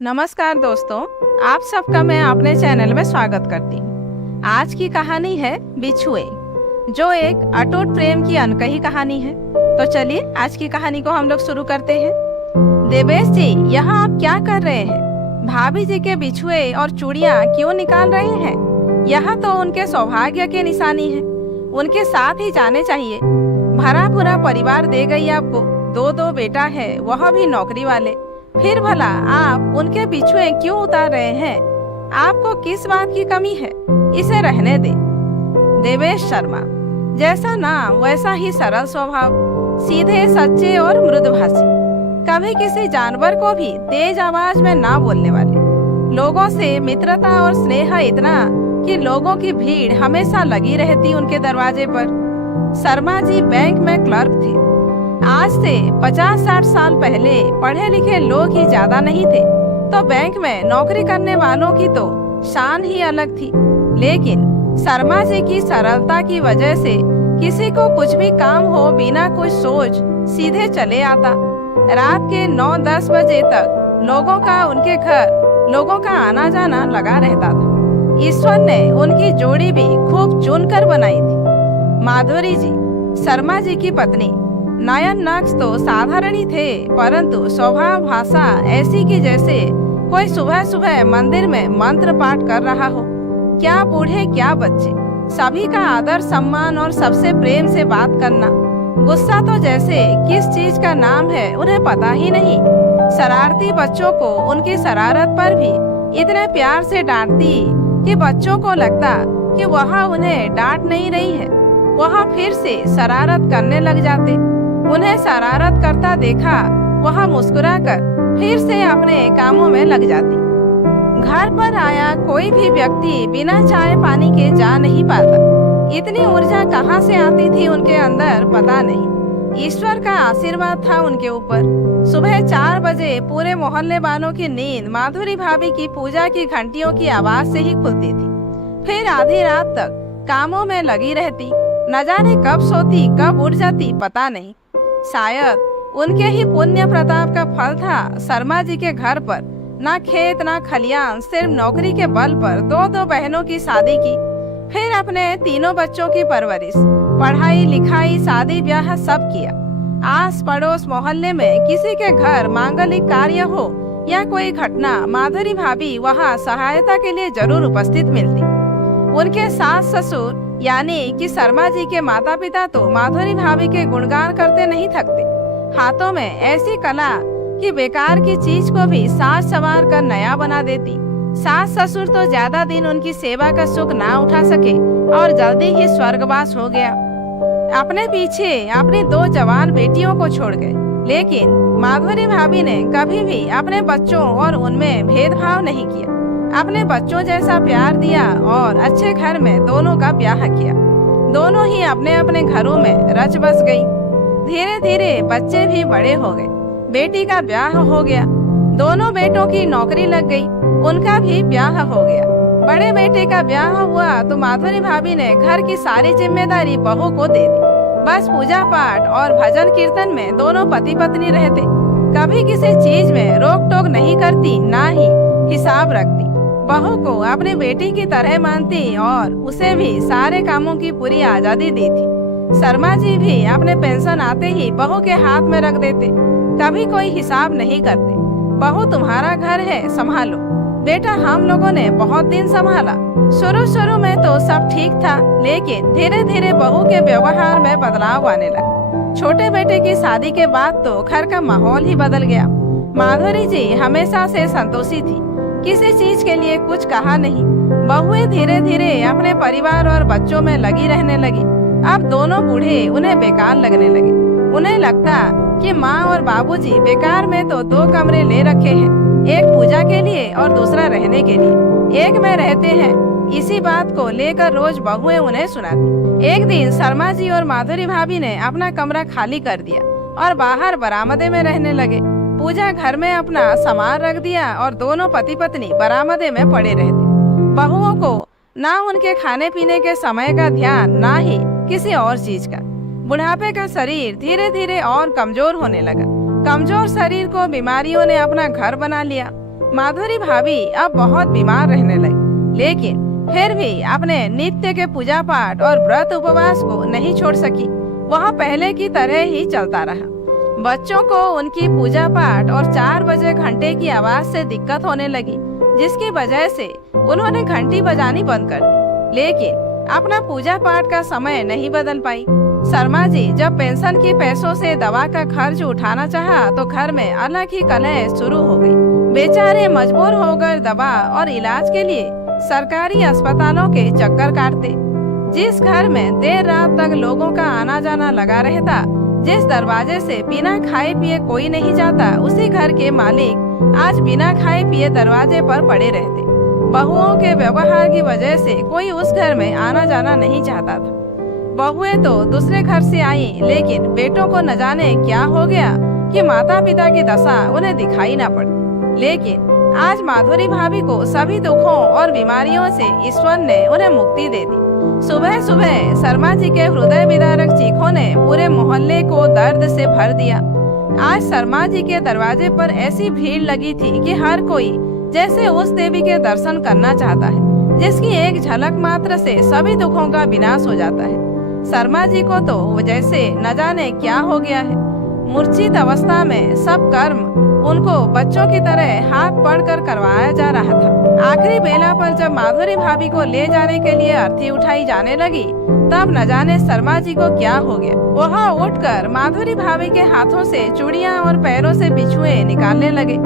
नमस्कार दोस्तों, आप सबका मैं अपने चैनल में स्वागत करती हूँ। आज की कहानी है बिछुए, जो एक अटूट प्रेम की अनकही कहानी है। तो चलिए आज की कहानी को हम लोग शुरू करते हैं। देवेश जी, यहाँ आप क्या कर रहे हैं? भाभी जी के बिछुए और चूड़ियाँ क्यों निकाल रहे हैं? यह तो उनके सौभाग्य के निशानी है, उनके साथ ही जाने चाहिए। भरा पूरा परिवार दे गई आपको, दो बेटा है, वह भी नौकरी वाले। फिर भला आप उनके बिछुए क्यों उतार रहे हैं? आपको किस बात की कमी है? इसे रहने दे। देवेश शर्मा, जैसा नाम वैसा ही सरल स्वभाव, सीधे सच्चे और मृदुभाषी, कभी किसी जानवर को भी तेज आवाज में ना बोलने वाले। लोगों से मित्रता और स्नेह इतना कि लोगों की भीड़ हमेशा लगी रहती उनके दरवाजे पर। शर्मा जी बैंक में क्लर्क थे। आज से 50-60 साल पहले पढ़े लिखे लोग ही ज्यादा नहीं थे, तो बैंक में नौकरी करने वालों की तो शान ही अलग थी। लेकिन शर्मा जी की सरलता की वजह से किसी को कुछ भी काम हो बिना कुछ सोच सीधे चले आता। रात के 9-10 बजे तक लोगों का आना जाना लगा रहता था। ईश्वर ने उनकी जोड़ी भी खूब चुनकर बनाई थी। माधुरी जी, शर्मा जी की पत्नी, नयन नक्श तो साधारण ही थे, परंतु स्वभाव भाषा ऐसी कि जैसे कोई सुबह सुबह मंदिर में मंत्र पाठ कर रहा हो। क्या बूढ़े क्या बच्चे, सभी का आदर सम्मान और सबसे प्रेम से बात करना। गुस्सा तो जैसे किस चीज का नाम है उन्हें पता ही नहीं। शरारती बच्चों को उनकी शरारत पर भी इतने प्यार से डांटती कि बच्चों को लगता कि वह उन्हें डांट नहीं रही है। वह फिर से शरारत करने लग जाते। उन्हें शरारत करता देखा वह मुस्कुराकर फिर से अपने कामों में लग जाती। घर पर आया कोई भी व्यक्ति बिना चाय पानी के जा नहीं पाता। इतनी ऊर्जा कहाँ से आती थी उनके अंदर पता नहीं। ईश्वर का आशीर्वाद था उनके ऊपर। सुबह 4 बजे पूरे मोहल्ले वालों की नींद माधुरी भाभी की पूजा की घंटियों की आवाज से ही खुलती थी। फिर आधी रात तक कामों में लगी रहती। न जाने कब सोती कब उठ जाती पता नहीं। शायद उनके ही पुण्य प्रताप का फल था शर्मा जी के घर पर ना खेत ना खलियान, सिर्फ नौकरी के बल पर दो बहनों की शादी की। फिर अपने 3 बच्चों की परवरिश, पढ़ाई लिखाई, शादी ब्याह सब किया। आस पड़ोस मोहल्ले में किसी के घर मांगलिक कार्य हो या कोई घटना, माधुरी भाभी वहाँ सहायता के लिए जरूर उपस्थित मिलती। उनके सास ससुर यानी कि शर्मा जी के माता पिता तो माधुरी भाभी के गुणगान करते नहीं थकते। हाथों में ऐसी कला कि बेकार की चीज को भी साज सवार कर नया बना देती। सास ससुर तो ज्यादा दिन उनकी सेवा का सुख ना उठा सके और जल्दी ही स्वर्गवास हो गया। अपने पीछे अपनी 2 जवान बेटियों को छोड़ गए। लेकिन माधुरी भाभी ने कभी भी अपने बच्चों और उनमें भेदभाव नहीं किया। अपने बच्चों जैसा प्यार दिया और अच्छे घर में दोनों का ब्याह किया। दोनों ही अपने अपने घरों में रच बस गई। धीरे धीरे बच्चे भी बड़े हो गए। बेटी का ब्याह हो गया। दोनों बेटों की नौकरी लग गई। उनका भी ब्याह हो गया। बड़े बेटे का ब्याह हुआ तो माधुरी भाभी ने घर की सारी जिम्मेदारी बहू को दे दी। बस पूजा पाठ और भजन कीर्तन में दोनों पति पत्नी रहते। कभी किसी चीज में रोक टोक नहीं करती, ना ही हिसाब रखती। बहू को अपनी बेटी की तरह मानती और उसे भी सारे कामों की पूरी आजादी दी थी। शर्मा जी भी अपने पेंशन आते ही बहू के हाथ में रख देते। कभी कोई हिसाब नहीं करते। बहू तुम्हारा घर है, संभालो। बेटा हम लोगों ने बहुत दिन संभाला। शुरू में तो सब ठीक था, लेकिन धीरे धीरे बहू के व्यवहार में बदलाव आने लगा। छोटे बेटे की शादी के बाद तो घर का माहौल ही बदल गया। माधुरी जी हमेशा से संतोषी थी, किसी चीज के लिए कुछ कहा नहीं। बहुएं धीरे धीरे अपने परिवार और बच्चों में लगी रहने लगी। अब दोनों बूढ़े उन्हें बेकार लगने लगे। उन्हें लगता कि माँ और बाबूजी बेकार में तो 2 कमरे ले रखे हैं, एक पूजा के लिए और दूसरा रहने के लिए। एक में रहते हैं। इसी बात को लेकर रोज बहुएं उन्हें सुनाती। एक दिन शर्मा जी और माधुरी भाभी ने अपना कमरा खाली कर दिया और बाहर बरामदे में रहने लगे। पूजा घर में अपना सामान रख दिया और दोनों पति पत्नी बरामदे में पड़े रहते। बहुओं को ना उनके खाने पीने के समय का ध्यान, ना ही किसी और चीज का। बुढ़ापे का शरीर धीरे धीरे और कमजोर होने लगा। कमजोर शरीर को बीमारियों ने अपना घर बना लिया। माधुरी भाभी अब बहुत बीमार रहने लगी, लेकिन फिर भी अपने नित्य के पूजा पाठ और व्रत उपवास को नहीं छोड़ सकी। वह पहले की तरह ही चलता रहा। बच्चों को उनकी पूजा पाठ और 4 बजे घंटे की आवाज से दिक्कत होने लगी, जिसकी वजह से उन्होंने घंटी बजानी बंद कर दी, लेकिन अपना पूजा पाठ का समय नहीं बदल पाई। शर्मा जी जब पेंशन के पैसों से दवा का खर्च उठाना चाहा तो घर में अलग ही कलह शुरू हो गई। बेचारे मजबूर होकर दवा और इलाज के लिए सरकारी अस्पतालों के चक्कर काटते। जिस घर में देर रात तक लोगों का आना जाना लगा रहता, जिस दरवाजे से बिना खाए पिए कोई नहीं जाता, उसी घर के मालिक आज बिना खाए पिए दरवाजे पर पड़े रहते। बहुओं के व्यवहार की वजह से कोई उस घर में आना जाना नहीं चाहता था। बहुएं तो दूसरे घर से आई, लेकिन बेटों को न जाने क्या हो गया कि माता पिता की दशा उन्हें दिखाई न पड़ी। लेकिन आज माधुरी भाभी को सभी दुखों और बीमारियों से ईश्वर ने उन्हें मुक्ति दे दी। सुबह सुबह शर्मा जी के हृदय विदारक चीखों ने पूरे मोहल्ले को दर्द से भर दिया। आज शर्मा जी के दरवाजे पर ऐसी भीड़ लगी थी कि हर कोई जैसे उस देवी के दर्शन करना चाहता है, जिसकी एक झलक मात्र से सभी दुखों का विनाश हो जाता है। शर्मा जी को तो जैसे न जाने क्या हो गया है। मूर्छित अवस्था में सब कर्म उनको बच्चों की तरह हाथ पढ़कर करवाया जा रहा था। आखिरी बेला पर जब माधुरी भाभी को ले जाने के लिए अर्थी उठाई जाने लगी, तब न जाने शर्मा जी को क्या हो गया। वह उठकर माधुरी भाभी के हाथों से चूड़ियां और पैरों से बिछुए निकालने लगे।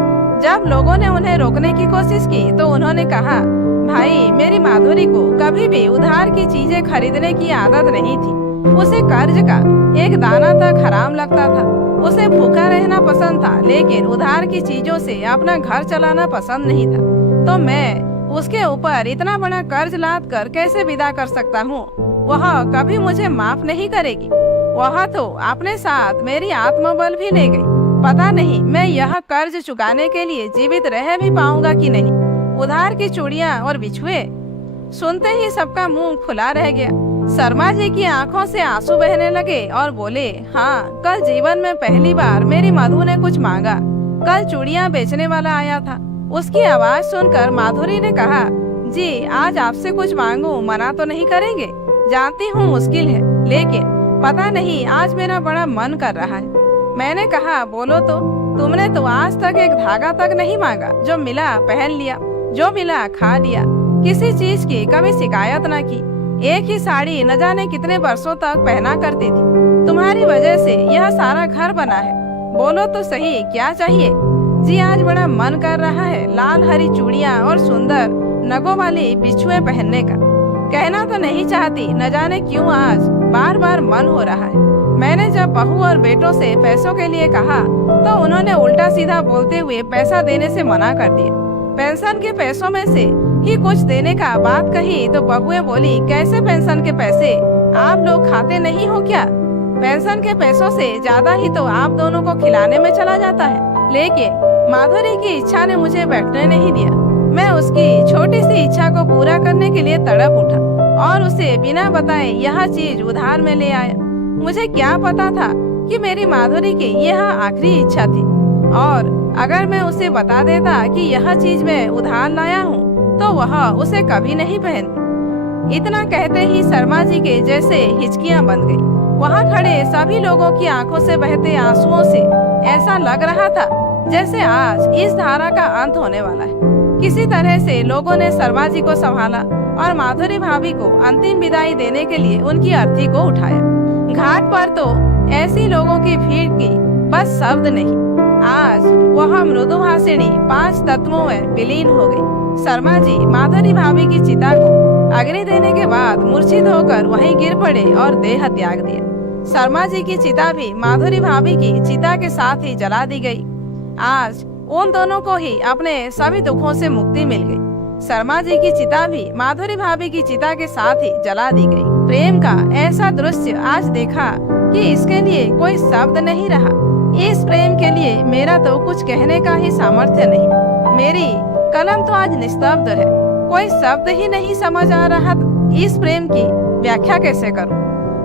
जब लोगों ने उन्हें रोकने की कोशिश की तो उन्होंने कहा, भाई, मेरी माधुरी को कभी भी उधार की चीजें खरीदने की आदत नहीं थी। उसे कर्ज का एक दाना तक हराम लगता था। उसे भूखा रहना पसंद था, लेकिन उधार की चीजों से अपना घर चलाना पसंद नहीं था। तो मैं उसके ऊपर इतना बड़ा कर्ज लाद कर कैसे विदा कर सकता हूँ? वह कभी मुझे माफ नहीं करेगी। वह तो अपने साथ मेरी आत्मबल भी ले गई। पता नहीं मैं यह कर्ज चुकाने के लिए जीवित रह भी पाऊंगा कि नहीं। उधार की चूड़ियां और बिछुए सुनते ही सबका मुंह खुला रह गया। शर्मा जी की आंखों से आंसू बहने लगे और बोले, हाँ, कल जीवन में पहली बार मेरी मधु ने कुछ मांगा। कल चूड़ियां बेचने वाला आया था। उसकी आवाज सुनकर माधुरी ने कहा, जी, आज आपसे कुछ मांगू, मना तो नहीं करेंगे? जानती हूँ मुश्किल है, लेकिन पता नहीं आज मेरा बड़ा मन कर रहा है। मैंने कहा, बोलो तो। तुमने तो आज तक एक धागा तक नहीं मांगा। जो मिला पहन लिया, जो मिला खा लिया। किसी चीज की कभी शिकायत न की। एक ही साड़ी न जाने कितने वर्षों तक पहना करती थी। तुम्हारी वजह से यह सारा घर बना है। बोलो तो सही, क्या चाहिए? जी, आज बड़ा मन कर रहा है लाल हरी चूड़ियां और सुंदर नगों वाली बिछुए पहनने का। कहना तो नहीं चाहती, न जाने क्यों आज बार बार मन हो रहा है। मैंने जब बहू और बेटों से पैसों के लिए कहा तो उन्होंने उल्टा सीधा बोलते हुए पैसा देने से मना कर दिया। पेंशन के पैसों में से ही कुछ देने का बात कही तो बबुएं बोली, कैसे पेंशन के पैसे? आप लोग खाते नहीं हो क्या? पेंशन के पैसों से ज्यादा ही तो आप दोनों को खिलाने में चला जाता है। लेकिन माधुरी की इच्छा ने मुझे बैठने नहीं दिया। मैं उसकी छोटी सी इच्छा को पूरा करने के लिए तड़प उठा और उसे बिना बताए यह चीज उधार में ले आया। मुझे क्या पता था कि मेरी माधुरी की यह आखिरी इच्छा थी, और अगर मैं उसे बता देता कि यह चीज मैं उधार लाया हूँ तो वह उसे कभी नहीं पहनती। इतना कहते ही शर्मा जी के जैसे हिचकियां बन गई। वहाँ खड़े सभी लोगों की आंखों से बहते आंसुओं से ऐसा लग रहा था जैसे आज इस धारा का अंत होने वाला है। किसी तरह से लोगों ने शर्मा जी को संभाला और माधुरी भाभी को अंतिम विदाई देने के लिए उनकी अर्थी को उठाया। घाट पर तो ऐसी लोगों की भीड़ की बस शब्द नहीं। आज वह मृदुभाषिणी 5 तत्वों में विलीन हो गई। शर्मा जी माधुरी भाभी की चिता को अग्नि देने के बाद मूर्छित होकर वहीं गिर पड़े और देह त्याग दिया। शर्मा जी की चिता भी माधुरी भाभी की चिता के साथ ही जला दी गई। आज उन दोनों को ही अपने सभी दुखों से मुक्ति मिल गई। शर्मा जी की चिता भी माधुरी भाभी की चिता के साथ ही जला दी गई। प्रेम का ऐसा दृश्य आज देखा कि इसके लिए कोई शब्द नहीं रहा। इस प्रेम के लिए मेरा तो कुछ कहने का ही सामर्थ्य नहीं। मेरी कलम तो आज निस्तब्ध है। कोई शब्द ही नहीं समझ आ रहा। इस प्रेम की व्याख्या कैसे करूं?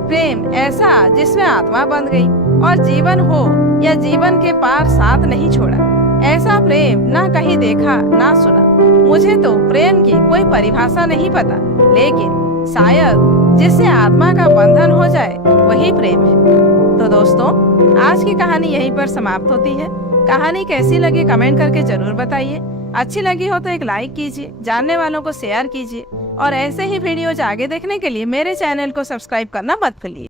प्रेम ऐसा जिसमें आत्मा बंध गई और जीवन हो या जीवन के पार साथ नहीं छोड़ा। ऐसा प्रेम ना कहीं देखा ना सुना। मुझे तो प्रेम की कोई परिभाषा नहीं पता, लेकिन शायद जिससे आत्मा का बंधन हो जाए वही प्रेम है। तो दोस्तों, आज की कहानी यहीं पर समाप्त होती है। कहानी कैसी लगी कमेंट करके जरूर बताइए। अच्छी लगी हो तो एक लाइक कीजिए, जानने वालों को शेयर कीजिए और ऐसे ही वीडियोज आगे देखने के लिए मेरे चैनल को सब्सक्राइब करना मत भूलिए।